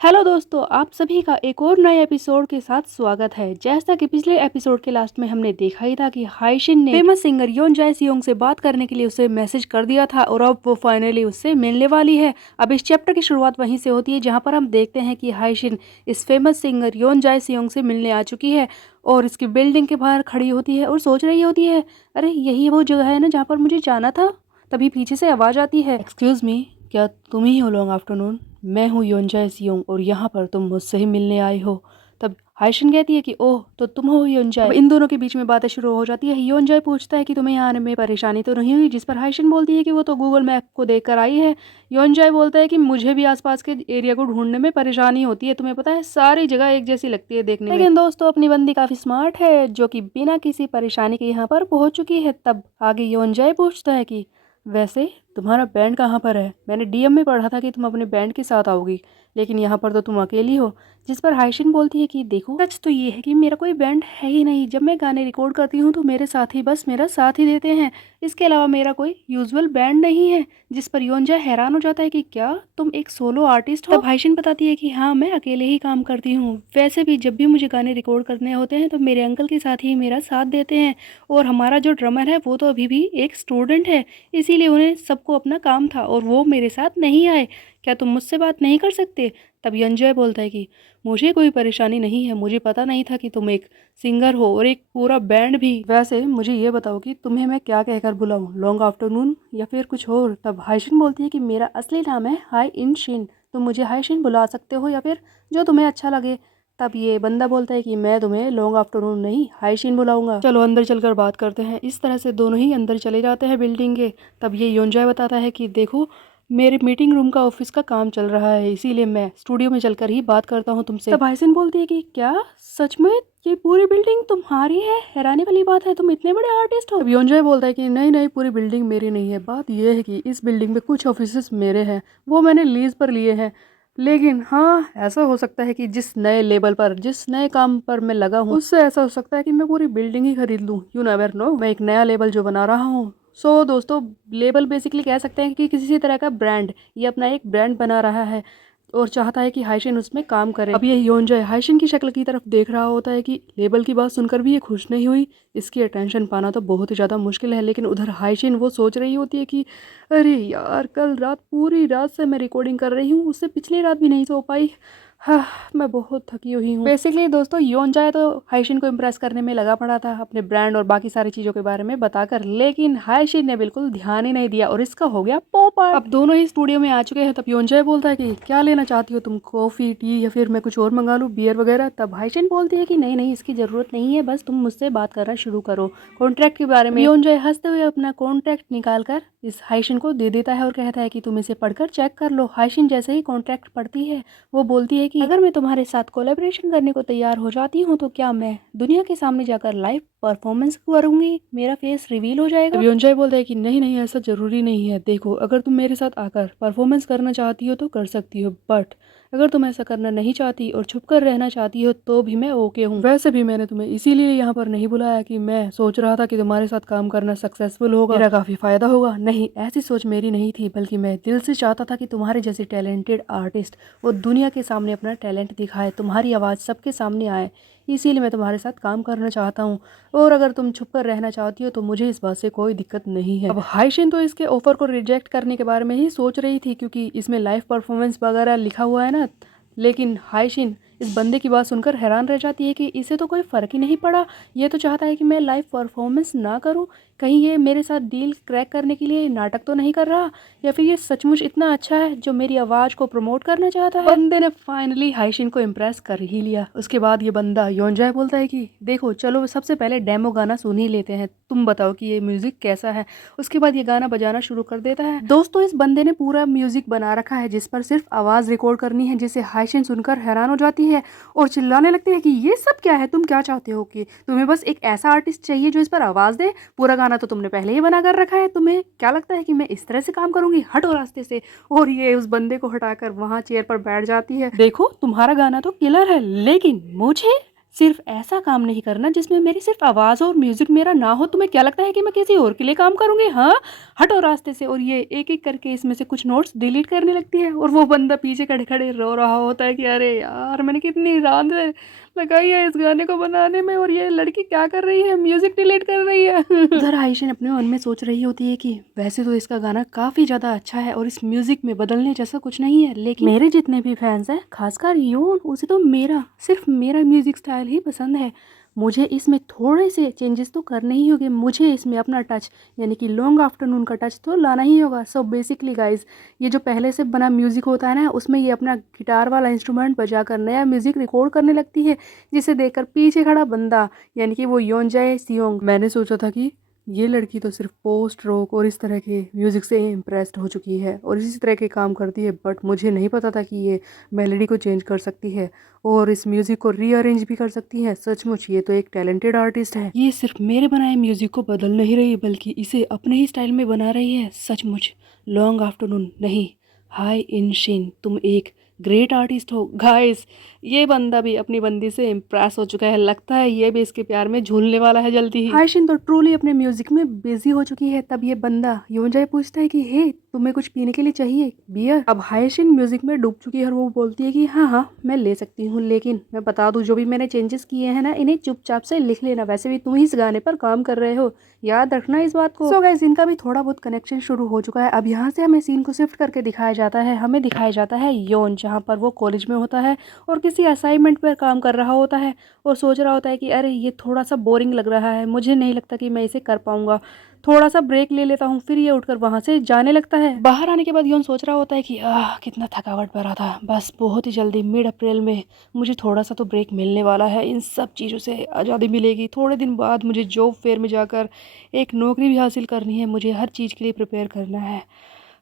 Hello दोस्तों, आप सभी का एक और नए एपिसोड के साथ स्वागत है। जैसा कि पिछले एपिसोड के लास्ट में हमने देखा ही था कि हाइशिन ने फेमस सिंगर योन जाए सियोंग से बात करने के लिए उसे मैसेज कर दिया था और अब वो फाइनली उससे मिलने वाली है। अब इस चैप्टर की शुरुआत वहीं से होती है जहां पर हम देखते हैं कि हाइशिन इस फेमस सिंगर योन जाए सियोंग से मिलने आ चुकी है और इसकी बिल्डिंग के बाहर खड़ी होती है और सोच रही होती है, अरे यही वो जगह है ना जहाँ पर मुझे जाना था। तभी पीछे से आवाज़ आती है, एक्सक्यूज़ मी, क्या तुम ही हो लॉन्ग आफ्टरनून? मैं हूँ योंजाई सियोंग और यहाँ पर तुम मुझसे ही मिलने आई हो। तब हाइशिन कहती है कि ओह, तो तुम हो योंजाई। अब इन दोनों के बीच में बातें शुरू हो जाती है। योंजाई पूछता है कि तुम्हें यहाँ आने में परेशानी तो नहीं हुई, जिस पर हाइशिन बोलती है कि वो तो गूगल मैप को देखकर आई है। योंजाई बोलता है कि मुझे भी आसपास के एरिया को ढूंढने में परेशानी होती है, तुम्हें पता है सारी जगह एक जैसी लगती है देखने में। लेकिन दोस्तों, अपनी बंदी काफी स्मार्ट है जो कि बिना किसी परेशानी के यहाँ पर पहुंच चुकी है। तब आगे योंजाई पूछता है कि वैसे तुम्हारा बैंड कहाँ पर है? मैंने डीएम में पढ़ा था कि तुम अपने बैंड के साथ आओगी, लेकिन यहाँ पर तो तुम अकेली हो। जिस पर हाइशिन बोलती है कि देखो, सच तो ये है कि मेरा कोई बैंड है ही नहीं। जब मैं गाने रिकॉर्ड करती हूँ तो मेरे साथी बस मेरा साथ ही देते हैं, इसके अलावा मेरा कोई यूजुअल बैंड नहीं है। जिस पर योंजा हैरान हो जाता है कि क्या तुम एक सोलो आर्टिस्ट हो? तब हाइशिन बताती है कि हाँ, मैं अकेले ही काम करती हूँ। वैसे भी जब भी मुझे गाने रिकॉर्ड करने होते हैं तो मेरे अंकल के साथ ही मेरा साथ देते हैं, और हमारा जो ड्रमर है वो तो अभी भी एक स्टूडेंट है, इसीलिए उन्हें सबको अपना काम था और वो मेरे साथ नहीं आए। क्या तुम मुझसे बात नहीं कर सकते? तब यंजय बोलता है कि मुझे कोई परेशानी नहीं है, मुझे पता नहीं था कि तुम एक सिंगर हो और एक पूरा बैंड भी। वैसे मुझे ये बताओ कि तुम्हें मैं क्या कहकर बुलाऊं, लॉन्ग आफ्टरनून या फिर कुछ और? तब हाइशिन बोलती है कि मेरा असली नाम है हाई इन शिन, तुम मुझे हाइशिन बुला सकते हो या फिर जो तुम्हें अच्छा लगे। तब ये बंदा बोलता है कि मैं तुम्हें लॉन्ग आफ्टरनून नहीं हाइशिन बुलाऊंगा, चलो अंदर चलकर बात करते हैं। इस तरह से दोनों ही अंदर चले जाते हैं बिल्डिंग के। तब ये योंजाय बताता है कि देखो, मेरे मीटिंग रूम का ऑफिस का काम चल रहा है, इसीलिए मैं स्टूडियो में चलकर ही बात करता हूँ तुमसे। तब हाइसिन बोलती है कि क्या सच में ये पूरी बिल्डिंग तुम्हारी है? हैरानी वाली बात है, तुम इतने बड़े आर्टिस्ट हो। अब योंजय बोलता है कि नहीं नहीं, पूरी बिल्डिंग मेरी नहीं है। बात यह है कि इस बिल्डिंग में कुछ ऑफिसेस मेरे हैं, वो मैंने लीज पर लिए हैं। लेकिन हाँ, ऐसा हो सकता है कि जिस नए लेबल पर, जिस नए काम पर मैं लगा हूँ, उससे ऐसा हो सकता है कि मैं पूरी बिल्डिंग ही खरीद लूँ। यू नेवर नो, मैं एक नया लेबल जो बना रहा हूँ। दोस्तों, लेबल बेसिकली कह सकते हैं कि किसी तरह का ब्रांड, ये अपना एक ब्रांड बना रहा है और चाहता है कि हाइशिन उसमें काम करे। अब ये योंजय हाइशिन की शक्ल की तरफ देख रहा होता है कि लेबल की बात सुनकर भी ये खुश नहीं हुई। इसकी अटेंशन पाना तो बहुत ही ज़्यादा मुश्किल है। लेकिन उधर हाइशिन वो सोच रही होती है कि अरे यार, कल रात पूरी रात से मैं रिकॉर्डिंग कर रही हूँ, उससे पिछली रात भी नहीं सो पाई। हाँ, मैं बहुत थकी हुई हूँ। बेसिकली दोस्तों, योंजाय तो हाइशिन को इम्प्रेस करने में लगा पड़ा था अपने ब्रांड और बाकी सारी चीज़ों के बारे में बताकर, लेकिन हाइशिन ने बिल्कुल ध्यान ही नहीं दिया और इसका हो गया पोपट। अब दोनों ही स्टूडियो में आ चुके हैं। तब योंजाय बोलता है कि क्या लेना चाहती हो तुम, कॉफ़ी, टी या फिर मैं कुछ और मंगा लूँ, बियर वगैरह? तब हाइशिन बोलती है कि नहीं नहीं, इसकी ज़रूरत नहीं है, बस तुम मुझसे बात करना शुरू करो कॉन्ट्रैक्ट के बारे में। योंजाय हंसते हुए अपना कॉन्ट्रैक्ट निकाल कर इस हाइशिन को दे देता है और कहता है कि तुम इसे पढ़कर चेक कर लो। हाइशिन जैसे ही कॉन्ट्रैक्ट पढ़ती है, वो बोलती है कि अगर मैं तुम्हारे साथ कोलैबोरेशन करने को तैयार हो जाती हूँ तो क्या मैं दुनिया के सामने जाकर लाइव परफॉर्मेंस करूंगी, मेरा फेस रिवील हो जाएगा? योंजय बोलता है कि नहीं नहीं, ऐसा जरूरी नहीं है। देखो, अगर तुम मेरे साथ आकर परफॉर्मेंस करना चाहती हो तो कर सकती हो, बट अगर तुम ऐसा करना नहीं चाहती और छुप कर रहना चाहती हो तो भी मैं ओके हूँ। वैसे भी मैंने तुम्हें इसीलिए यहाँ पर नहीं बुलाया कि मैं सोच रहा था कि तुम्हारे साथ काम करना सक्सेसफुल होगा, मेरा काफी फायदा होगा। नहीं, ऐसी सोच मेरी नहीं थी, बल्कि मैं दिल से चाहता था कि तुम्हारे जैसे टैलेंटेड आर्टिस्ट वो दुनिया के सामने अपना टैलेंट दिखाए, तुम्हारी आवाज़ सबके सामने आए। इसीलिए मैं तुम्हारे साथ काम करना चाहता हूँ, और अगर तुम छुप कर रहना चाहती हो तो मुझे इस बात से कोई दिक्कत नहीं है। अब हाइशिन तो इसके ऑफर को रिजेक्ट करने के बारे में ही सोच रही थी, क्योंकि इसमें लाइव परफॉर्मेंस वगैरह लिखा हुआ है ना। लेकिन हाइशिन इस बंदे की बात सुनकर हैरान रह जाती है कि इसे तो कोई फ़र्क ही नहीं पड़ा, ये तो चाहता है कि मैं लाइव परफॉर्मेंस ना करूं। कहीं ये मेरे साथ डील क्रैक करने के लिए नाटक तो नहीं कर रहा, या फिर ये सचमुच इतना अच्छा है जो मेरी आवाज़ को प्रमोट करना चाहता है। बंदे ने फाइनली हाइशिन को इम्प्रेस कर ही लिया। उसके बाद ये बंदा योंजाय बोलता है कि देखो चलो, सबसे पहले डेमो गाना सुन ही लेते हैं, तुम बताओ कि ये म्यूजिक कैसा है। उसके बाद ये गाना बजाना शुरू कर देता है। दोस्तों, इस बंदे ने पूरा म्यूजिक बना रखा है जिस पर सिर्फ आवाज़ रिकॉर्ड करनी है, जिसे हाइशिन सुनकर हैरान हो जाती है और चिल्लाने लगती है कि ये सब क्या है, तुम क्या चाहते हो? कि तुम्हें बस एक ऐसा आर्टिस्ट चाहिए जो इस पर आवाज़ दे? पूरा गाना तो तुमने पहले ही बना कर रखा है, तुम्हें क्या लगता है कि मैं इस तरह से काम करूंगी? हटो रास्ते से। और ये उस बंदे को हटाकर वहां चेयर पर बैठ जाती है। देखो, तुम्हारा गाना तो किलर है, लेकिन मुझे सिर्फ ऐसा काम नहीं करना जिसमें मेरी सिर्फ आवाज़ और म्यूजिक मेरा ना हो। तुम्हें क्या लगता है कि मैं किसी और के लिए काम करूंगी? हाँ, हटो रास्ते से। और ये एक एक करके इसमें से कुछ नोट्स डिलीट करने लगती है और वो बंदा पीछे खड़े खड़े रो रहा होता है कि अरे यार, मैंने कितनी रात लगाई है इस गाने को बनाने में और ये लड़की क्या कर रही है, म्यूजिक डिलीट कर रही है। उधर आयशा अपने मन में सोच रही होती है कि वैसे तो इसका गाना काफी ज्यादा अच्छा है और इस म्यूजिक में बदलने जैसा कुछ नहीं है, लेकिन मेरे जितने भी फैंस हैं, खासकर योन, उसे तो सिर्फ मेरा म्यूजिक स्टाइल ही पसंद है। मुझे इसमें थोड़े से चेंजेस तो करने ही होंगे, मुझे इसमें अपना टच यानी कि लॉन्ग आफ्टरनून का टच तो लाना ही होगा। सो बेसिकली गाइज, ये जो पहले से बना म्यूजिक होता है ना, उसमें ये अपना गिटार वाला इंस्ट्रूमेंट बजाकर नया म्यूजिक रिकॉर्ड करने लगती है, जिसे देखकर पीछे खड़ा बंदा यानी कि वो योनजाए सियोंग, मैंने सोचा था कि ये लड़की तो सिर्फ पोस्ट रॉक और इस तरह के म्यूज़िक से इम्प्रेस्ड हो चुकी है और इसी तरह के काम करती है, बट मुझे नहीं पता था कि ये मेलोडी को चेंज कर सकती है और इस म्यूज़िक को रीअरेंज भी कर सकती है। सचमुच ये तो एक टैलेंटेड आर्टिस्ट है। ये सिर्फ मेरे बनाए म्यूज़िक को बदल नहीं रही बल्कि इसे अपने ही स्टाइल में बना रही है। सचमुच लॉन्ग आफ्टरनून नहीं, हाई इन शिन, तुम एक ग्रेट आर्टिस्ट हो। गाइस, ये बंदा भी अपनी बंदी से इम्प्रेस हो चुका है, लगता है ये भी इसके प्यार में झूलने वाला है जल्दी ही। हाइशिन तो ट्रूली अपने म्यूजिक में बिजी हो चुकी है। तब ये बंदा योनजाए पूछता है कि हे, तुम्हें कुछ पीने के लिए चाहिए, बियर? अब हाइशिन म्यूजिक में डूब चुकी है और वो बोलती है कि हाँ हाँ मैं ले सकती हूँ, लेकिन मैं बता दूं जो भी मैंने चेंजेस किए हैं ना, इन्हें चुपचाप से लिख लेना। वैसे भी तुम ही इस गाने पर काम कर रहे हो, याद रखना इस बात को। सो गाइस, इनका भी थोड़ा बहुत कनेक्शन शुरू हो चुका है। अब यहाँ से हमें सीन को शिफ्ट करके दिखाया जाता है, हमें दिखाया जाता है योन, जहाँ पर वो कॉलेज में होता है और किसी असाइनमेंट पर काम कर रहा होता है और सोच रहा होता है कि अरे ये थोड़ा सा बोरिंग लग रहा है, मुझे नहीं लगता कि मैं इसे कर पाऊंगा, थोड़ा सा ब्रेक ले लेता हूँ। फिर ये उठकर वहां से जाने लगता है। बाहर आने के बाद योन सोच रहा होता है कि कितना थकावट भरा था, बस बहुत ही जल्दी मिड अप्रैल में मुझे थोड़ा सा तो ब्रेक मिलने वाला है, इन सब चीज़ों से आज़ादी मिलेगी। थोड़े दिन बाद मुझे जॉब फेयर में जाकर एक नौकरी भी हासिल करनी है, मुझे हर चीज़ के लिए प्रिपेयर करना है।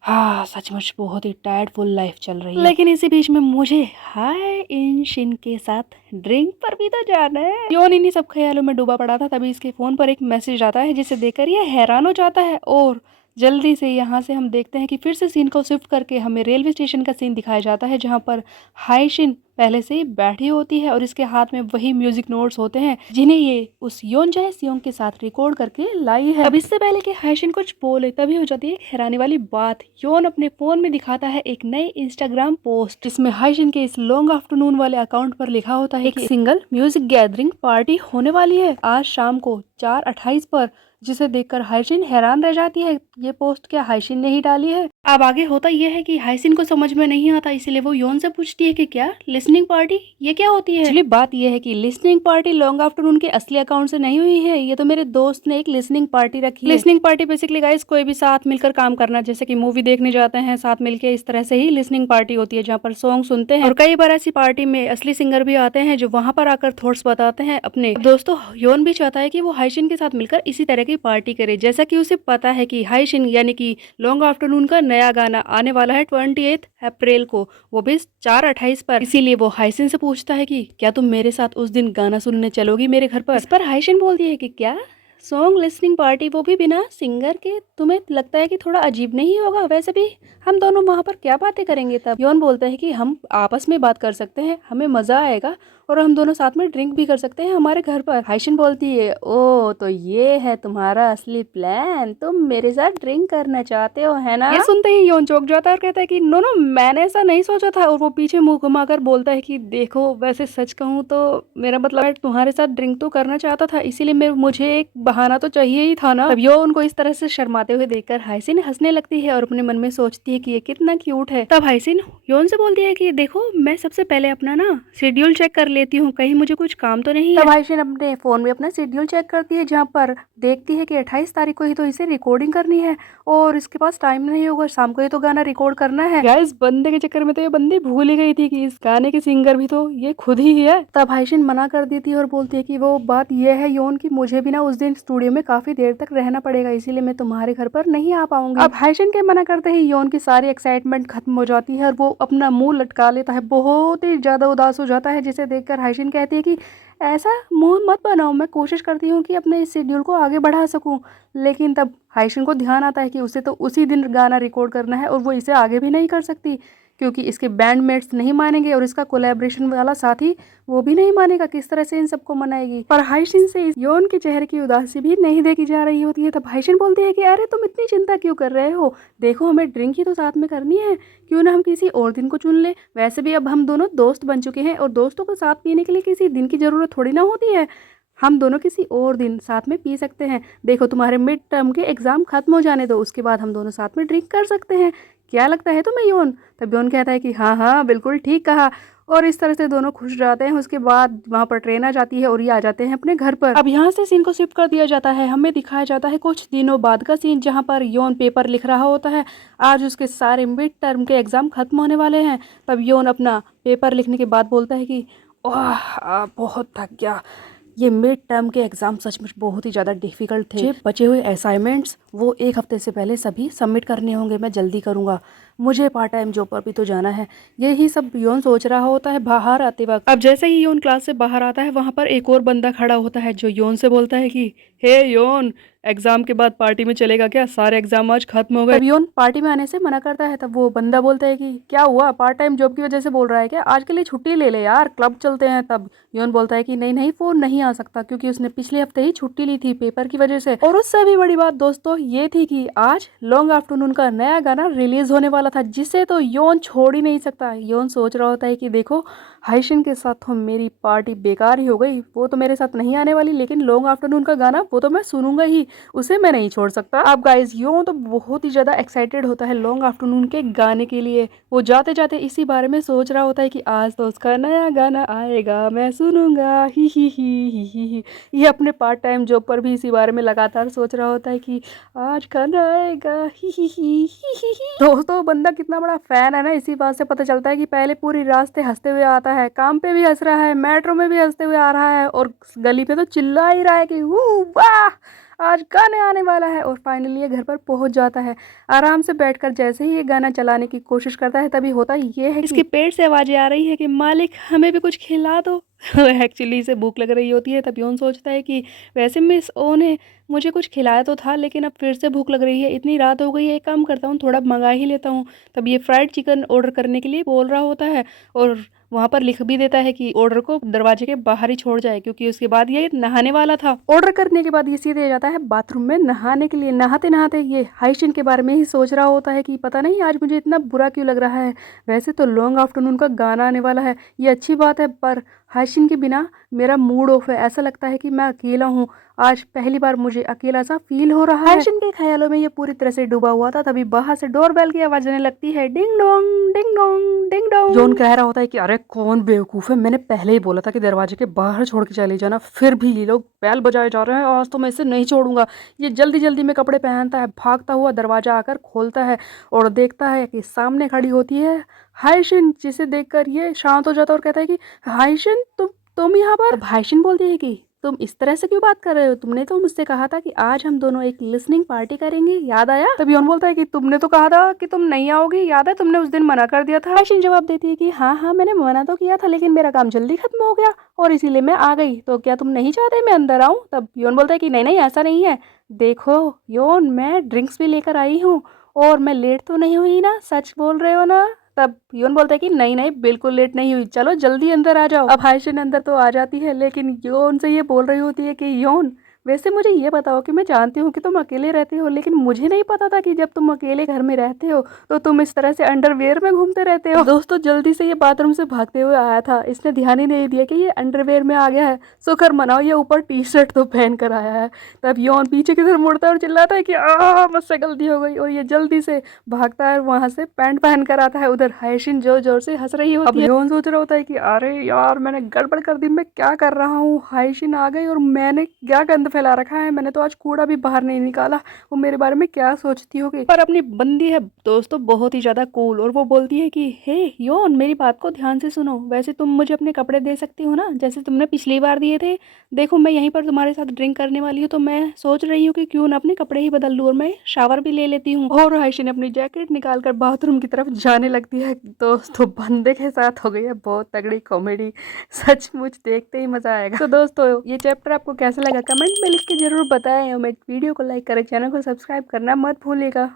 हाँ, सचमुच बहुत ही टायर्डफुल लाइफ चल रही है, लेकिन इसी बीच में मुझे हाय इन शिन के साथ ड्रिंक पर भी तो जाना है। योन इन्हीं सब ख्यालों में डूबा पड़ा था, तभी इसके फोन पर एक मैसेज आता है जिसे देखकर ये हैरान हो जाता है। और जल्दी से यहाँ से हम देखते हैं कि फिर से सीन को शिफ्ट करके हमें रेलवे स्टेशन का सीन दिखाया जाता है, जहाँ पर हाइशिन पहले से ही बैठी होती है और इसके हाथ में वही म्यूजिक नोट्स होते हैं जिन्हें ये उस योनजाए सियोंग के साथ रिकॉर्ड करके लाई है। अब इससे पहले कि हाइशिन कुछ बोले तभी हो जाती है एक हैरानी वाली बात। योन अपने फोन में दिखाता है एक नई इंस्टाग्राम पोस्ट, जिसमें हाइशिन के इस लॉन्ग आफ्टरनून वाले अकाउंट पर लिखा होता है कि सिंगल म्यूजिक गैदरिंग पार्टी होने वाली है आज शाम को 4:28 पर, जिसे देखकर हाइशिन हैरान रह जाती है। ये पोस्ट क्या हाइशिन ने ही डाली है? अब आगे होता यह है कि हाइशिन को समझ में नहीं आता, इसलिए वो योन से पूछती है कि क्या लिसनिंग पार्टी ये क्या होती है? एक्चुअली बात यह है कि लिसनिंग पार्टी लॉन्ग आफ्टरनून के असली अकाउंट से नहीं हुई है, ये तो मेरे दोस्त ने एक लिसनिंग पार्टी रखी है। लिसनिंग पार्टी बेसिकली गाइस कोई भी साथ मिलकर काम करना, जैसे कि मूवी देखने जाते हैं साथ मिलकर, इस तरह से ही लिसनिंग पार्टी होती है, जहाँ पर सॉन्ग सुनते हैं। और कई बार ऐसी पार्टी में असली सिंगर भी आते हैं जो वहां पर आकर थॉट्स बताते हैं अपने। दोस्तों, योन भी चाहता है कि वो हाइशिन के साथ मिलकर इसी तरह की पार्टी करे, जैसा कि उसे पता है कि हाइशिन यानी कि लॉन्ग आफ्टरनून का नया गाना आने वाला है 28 अप्रैल को, वो भी 4:28 पर। इसीलिए वो हाइशिन से पूछता है कि क्या तुम मेरे साथ उस दिन गाना सुनने चलोगी मेरे घर पर? इस पर हाइशिन बोलती है कि क्या सॉन्ग लिसनिंग पार्टी, वो भी बिना सिंगर के? तुम्हें लगता है कि थोड़ा अजीब नहीं होगा? वैसे भी हम दोनों वहां पर क्या बातें करेंगे? तब योन बोलता है कि हम आपस में बात कर सकते हैं, हमें मजा आएगा और हम दोनों साथ में ड्रिंक भी कर सकते हैं हमारे घर पर। हाइशिन बोलती है, ओ तो ये है तुम्हारा असली प्लान, तुम मेरे साथ ड्रिंक करना चाहते हो है ना? ये सुनते ही योन चौंक जाता है और कहता है कि नो नो, मैंने ऐसा नहीं सोचा था। और वो पीछे मुंह घुमाकर बोलता है कि देखो, वैसे सच कहूँ तो मेरा मतलब है तुम्हारे साथ ड्रिंक तो करना चाहता था, इसीलिए मुझे एक बहाना तो चाहिए ही था ना। तब यो उनको इस तरह से शर्माते हुए देखकर हाइसिन हंसने लगती है और अपने मन में सोचती है कि ये कितना क्यूट है। तब हाइसिन योन से बोलती है कि देखो, मैं सबसे पहले अपना ना शेड्यूल चेक कर लेती हूँ, कहीं मुझे कुछ काम तो नहीं है। तब हाइसिन अपने फोन में अपना शेड्यूल चेक करती है, जहाँ पर देखती है कि 28 तारीख को ही तो इसे रिकॉर्डिंग करनी है और इसके पास टाइम नहीं होगा, शाम को ही तो गाना रिकॉर्ड करना है। गाइस, बंदे के चक्कर में तो ये बंदी भूल ही गई थी कि इस गाने के सिंगर भी तो ये खुद ही है। तब हाइसिन मना कर देती है और बोलती है कि वो बात ये है योन की, मुझे भी ना उस दिन स्टूडियो में काफी देर तक रहना पड़ेगा, इसीलिए मैं तुम्हारे घर पर नहीं आ पाऊंगी। अब हाइसिन के मना करते ही योन की सारी एक्साइटमेंट खत्म हो जाती है और वो अपना मुंह लटका लेता है, बहुत ही ज्यादा उदास हो जाता है, जिसे देखकर हाइसिन कहती है कि ऐसा मुंह मत बनाओ, मैं कोशिश करती हूँ कि अपने इस शेड्यूल को आगे बढ़ा सकूं। लेकिन तब हाइसिन को ध्यान आता है कि उसे तो उसी दिन गाना रिकॉर्ड करना है और वो इसे आगे भी नहीं कर सकती, क्योंकि इसके बैंडमेट्स नहीं मानेंगे और इसका कोलैबोरेशन वाला साथी वो भी नहीं मानेगा। किस तरह से इन सबको मनाएगी। पर हाइशिन से योन के चेहरे की उदासी भी नहीं देखी जा रही होती है। तब हाइशिन बोलती है कि अरे तुम इतनी चिंता क्यों कर रहे हो, देखो हमें ड्रिंक ही तो साथ में करनी है, क्यों ना हम किसी और दिन को चुन ले। वैसे भी अब हम दोनों दोस्त बन चुके हैं और दोस्तों को साथ पीने के लिए किसी दिन की जरूरत थोड़ी ना होती है। हम दोनों किसी और दिन साथ में पी सकते हैं। देखो तुम्हारे मिड टर्म के एग्जाम खत्म हो जाने दो, उसके बाद हम दोनों साथ में ड्रिंक कर सकते हैं। क्या लगता है तुम्हें योन? तब योन कहता है कि हाँ हाँ बिल्कुल ठीक कहा। और इस तरह से दोनों खुश जाते हैं। उसके बाद वहाँ पर ट्रेन आ जाती है और ये आ जाते हैं अपने घर पर। अब यहाँ से सीन को शिफ्ट कर दिया जाता है। हमें दिखाया जाता है कुछ दिनों बाद का सीन, जहाँ पर योन पेपर लिख रहा होता है। आज उसके सारे मिड टर्म के एग्जाम खत्म होने वाले हैं। तब योन अपना पेपर लिखने के बाद बोलता है कि ओह बहुत थक गया, ये मिड टर्म के एग्ज़ाम सचमुच बहुत ही ज़्यादा डिफ़िकल्ट थे। बचे हुए असाइनमेंट्स वो एक हफ्ते से पहले सभी सबमिट करने होंगे, मैं जल्दी करूँगा, मुझे पार्ट टाइम जॉब पर भी तो जाना है। यही सब योन सोच रहा होता है बाहर आते वक्त। अब जैसे ही योन क्लास से बाहर आता है, वहाँ पर एक और बंदा खड़ा होता है जो योन से बोलता है कि हे योन, एग्जाम के बाद पार्टी में चलेगा क्या, सारे एग्जाम आज खत्म हो गए। तब योन पार्टी में आने से मना करता है। तब वो बंदा बोलता है कि क्या हुआ, पार्ट टाइम जॉब की वजह से बोल रहा है क्या, आज के लिए छुट्टी ले ले यार, क्लब चलते हैं। तब योन बोलता है कि नहीं नहीं वो नहीं आ सकता, क्योंकि उसने पिछले हफ्ते ही छुट्टी ली थी पेपर की वजह से। और उससे भी बड़ी बात दोस्तों ये थी कि आज लॉन्ग आफ्टरनून का नया गाना रिलीज होने वाला था, जिसे तो योन छोड़ ही नहीं सकता। योन सोच रहा होता है कि देखो हाइशिन के साथ तो मेरी पार्टी बेकार ही हो गई, वो तो मेरे साथ नहीं आने वाली, लेकिन लॉन्ग आफ्टरनून का गाना वो तो मैं सुनूंगा ही, उसे मैं नहीं छोड़ सकता। अब गाइस योन तो बहुत ही ज़्यादा एक्साइटेड होता है लॉन्ग आफ्टरनून के गाने के लिए। वो जाते जाते इसी बारे में सोच रहा होता है कि आज तो उसका नया गाना आएगा, मैं सुनूंगा, ही। ये अपने पार्ट टाइम जॉब पर भी इसी बारे में लगातार सोच रहा होता है कि आज गाना आएगा, ही। दोस्तों बंदा कितना बड़ा फैन है ना, इसी बात से पता चलता है कि पहले पूरी रास्ते हंसते हुए आता है, काम पे भी हंस रहा है, मेट्रो में भी हंसते हुए आ रहा है, और गली पे तो चिल्ला ही रहा है कि वाह आज गाने आने वाला है। और फाइनली ये घर पर पहुंच जाता है। आराम से बैठकर जैसे ही ये गाना चलाने की कोशिश करता है, तभी होता ये है कि इसके पेट से आवाजें आ रही है कि मालिक हमें भी कुछ खिला दो। एक्चुअली इसे भूख लग रही होती है। तब योन सोचता है कि वैसे मिस ओ ने मुझे कुछ खिलाया तो था, लेकिन अब फिर से भूख लग रही है, इतनी रात हो गई है, एक काम करता हूँ थोड़ा मंगा ही लेता हूँ। तब ये फ्राइड चिकन ऑर्डर करने के लिए बोल रहा होता है, और वहाँ पर लिख भी देता है कि ऑर्डर को दरवाजे के बाहर ही छोड़ जाए, क्योंकि उसके बाद ये नहाने वाला था। ऑर्डर करने के बाद ये सीधे जाता है बाथरूम में नहाने के लिए। नहाते नहाते ये हाइशिन के बारे में ही सोच रहा होता है कि पता नहीं आज मुझे इतना बुरा क्यों लग रहा है। वैसे तो लॉन्ग आफ्टरनून का गाना आने वाला है, ये अच्छी बात है, पर हाइशिन के बिना मेरा मूड ऑफ है, ऐसा लगता है कि मैं अकेला हूँ। आज पहली बार मुझे अकेला सा फील हो रहा है। हाइशिन के ख्यालों में ये पूरी तरह से डूबा हुआ था। तभी बाहर से डोरबेल की आवाज आने लगती है, ding dong ding dong ding dong. John कह रहा होता है कि अरे कौन बेवकूफ है, मैंने पहले ही बोला था कि दरवाजे के बाहर छोड़ के चले जाना, फिर भी ये लोग बैल बजाए जा रहे हैं, आज तो मैं इसे नहीं छोड़ूंगा। ये जल्दी जल्दी में कपड़े पहनता है, भागता हुआ दरवाजा आकर खोलता है और देखता है कि सामने खड़ी होती है हाइशिन, जिसे देखकर ये शांत हो जाता है और कहता है कि हाइशिन तुम यहाँ पर। हाइशिन बोलती है कि तुम इस तरह से क्यों बात कर रहे हो, तुमने तो मुझसे कहा था कि आज हम दोनों एक लिसनिंग पार्टी करेंगे, याद आया? तब योन बोलता है कि तुमने तो कहा था कि तुम नहीं आओगी, याद है, तुमने उस दिन मना कर दिया था। हाइशिन जवाब देती है कि हाँ हाँ मैंने मना तो किया था, लेकिन मेरा काम जल्दी खत्म हो गया और इसीलिए मैं आ गई, तो क्या तुम नहीं चाहते मैं अंदर आऊँ? तब योन बोलता है कि नहीं नहीं ऐसा नहीं है, देखो योन मैं ड्रिंक्स भी लेकर आई हूँ और मैं लेट तो नहीं हुई ना, सच बोल रहे हो ना? तब योन बोलता है कि नहीं नहीं बिल्कुल लेट नहीं हुई, चलो जल्दी अंदर आ जाओ। अब हाइशिन अंदर तो आ जाती है, लेकिन योन से ये बोल रही होती है कि योन वैसे मुझे ये बताओ कि मैं जानती हूँ कि तुम अकेले रहते हो, लेकिन मुझे नहीं पता था कि जब तुम अकेले घर में रहते हो तो तुम इस तरह से अंडरवेयर में घूमते रहते हो। दोस्तों जल्दी से ये बाथरूम से भागते हुए आया था, इसने ध्यान ही नहीं दिया कि ये अंडरवेयर में आ गया है। शुक्र मनाओ ये ऊपर टी शर्ट तो पहन कर आया है। तब योन पीछे की तरफ मुड़ता है और चिल्लाता है कि मुझसे गलती हो गई, और ये जल्दी से भागता है, वहां से पैंट पहन कर आता है। उधर हाइशिन जोर जोर से हंस रही होती है। योन सोच रहा होता है कि अरे यार मैंने गड़बड़ कर दी, मैं क्या कर रहा हूँ, हाइशिन आ गई और मैंने क्या गंद फैला रखा है, मैंने तो आज कूड़ा भी बाहर नहीं निकाला, वो मेरे बारे में क्या सोचती होगी। पर अपनी बंदी है दोस्तों बहुत ही ज्यादा कूल, और वो बोलती है कि हे योन मेरी बात को ध्यान से सुनो, वैसे तुम मुझे अपने कपड़े दे सकती हो ना, जैसे तुमने पिछली बार दिए थे। देखो मैं यहीं पर तुम्हारे साथ ड्रिंक करने वाली हूँ, तो मैं सोच रही हूँ कि क्यों ना अपने कपड़े ही बदल लूँ और मैं शावर भी ले लेती हूँ। और हाइशिन अपनी जैकेट निकाल कर बाथरूम की तरफ जाने लगती है। दोस्तों बंदे के साथ हो गई है बहुत तगड़ी कॉमेडी, सचमुच देखते ही मजा आएगा। तो दोस्तों ये चैप्टर आपको कैसा लगा कमेंट में लिख के जरूर बताएं, और मेरे वीडियो को लाइक करें, चैनल को सब्सक्राइब करना मत भूलिएगा।